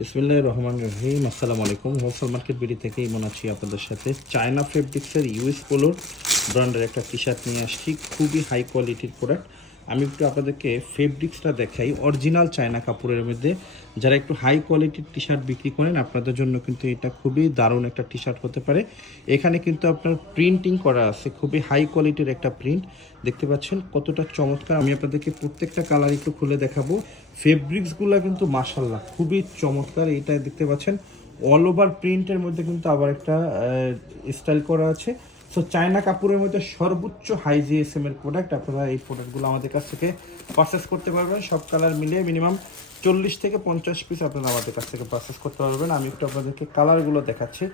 বিসমিল্লাহির রহমানির রহিম। আসসালামু আলাইকুম। হোলসেল মার্কেট বিডি থেকে ইমন আছি আপনাদের সাথে। চায়না ফেব্রিক্সের ইউএস পোলোর ব্র্যান্ডের একটা টি শার্ট নিয়ে আসছি, খুবই হাই কোয়ালিটির প্রোডাক্ট। আমি একটু আপনাদেরকে ফেব্রিক্সটা দেখাই। অরিজিনাল চায়না কাপড়ের মধ্যে যারা একটু হাই কোয়ালিটির টি শার্ট বিক্রি করেন, আপনাদের জন্য কিন্তু এটা খুবই দারুণ একটা টি শার্ট হতে পারে। এখানে কিন্তু আপনার প্রিন্টিং করা আছে, খুবই হাই কোয়ালিটির একটা প্রিন্ট। দেখতে পাচ্ছেন কতটা চমৎকার। আমি আপনাদেরকে প্রত্যেকটা কালার একটু খুলে দেখাবো। ফেব্রিক্সগুলো কিন্তু মাশাআল্লাহ খুবই চমৎকার। এটা দেখতে পাচ্ছেন অল ওভার প্রিন্টের মধ্যে কিন্তু আবার একটা স্টাইল করা আছে। সো চায়না কাপড়ের মধ্যে সর্বোচ্চ হাই জিএসএম এর প্রোডাক্ট। আপনারা এই প্রোডাক্টগুলো আমাদের কাছ থেকে পারচেস করতে পারবেন। সব কালার মিলিয়ে মিনিমাম 40 থেকে 50 পিস আপনারা আমাদের কাছ থেকে পারচেস করতে পারবেন। আমি একটু আপনাদেরকে কালারগুলো দেখাচ্ছি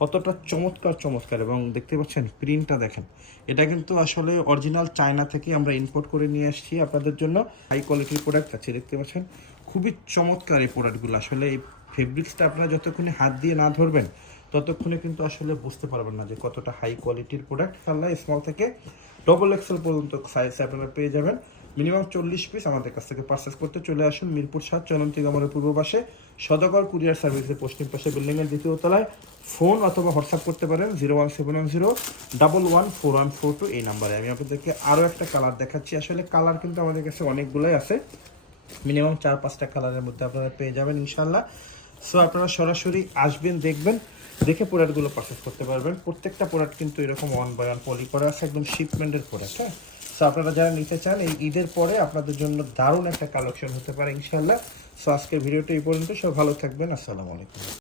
কতটা চমৎকার চমৎকার, এবং দেখতে পাচ্ছেন প্রিন্টটা দেখেন। এটা কিন্তু আসলে অরিজিনাল চায়না থেকে আমরা ইম্পোর্ট করে নিয়ে আসছি আপনাদের জন্য। হাই কোয়ালিটির প্রোডাক্ট আছে, দেখতে পাচ্ছেন খুবই চমৎকার এই প্রোডাক্টগুলো। আসলে এই ফেব্রিক্সটা আপনারা যতক্ষণে হাত দিয়ে না ধরবেন ততক্ষণে কিন্তু আসলে বুঝতে পারবেন না যে কতটা হাই কোয়ালিটির প্রোডাক্ট। আল্লাহ স্মল থেকে ডবল এক্সেল পর্যন্ত সাইজ আপনারা পেয়ে যাবেন। মিনিমাম 40 পিস আমাদের কাছ থেকে পারচেস করতে চলে আসুন মিরপুর 7 চলন্তি গমনের পূর্ব পাশে সদাগর কুরিয়ার সার্ভিসের পশ্চিম পাশে বিল্ডিংয়ের দ্বিতীয় তলায়। ফোন অথবা হোয়াটসঅ্যাপ করতে পারেন 01710114142 এই নাম্বারে। আমি আপনাদেরকে আরও একটা কালার দেখাচ্ছি। আসলে কালার কিন্তু আমাদের কাছে অনেকগুলোই আছে, মিনিমাম 4-5টা কালারের মধ্যে আপনারা পেয়ে যাবেন ইনশাল্লাহ। সো আপনারা সরাসরি আসবেন, দেখবেন, দেখে প্রোডাক্টগুলো পারচেস করতে পারবেন। প্রত্যেকটা প্রোডাক্ট কিন্তু এরকম 1 বাই 1 পলি করা আছে, একদম শিপমেন্টের প্রোডাক্ট। হ্যাঁ, সো আপনারা যারা নিতে চান এই ঈদের পরে আপনাদের জন্য দারুণ একটা কালেকশন হতে পারে ইনশাল্লাহ। সো আজকের ভিডিওটা এই পর্যন্ত। সব ভালো থাকবেন। আসসালামু আলাইকুম।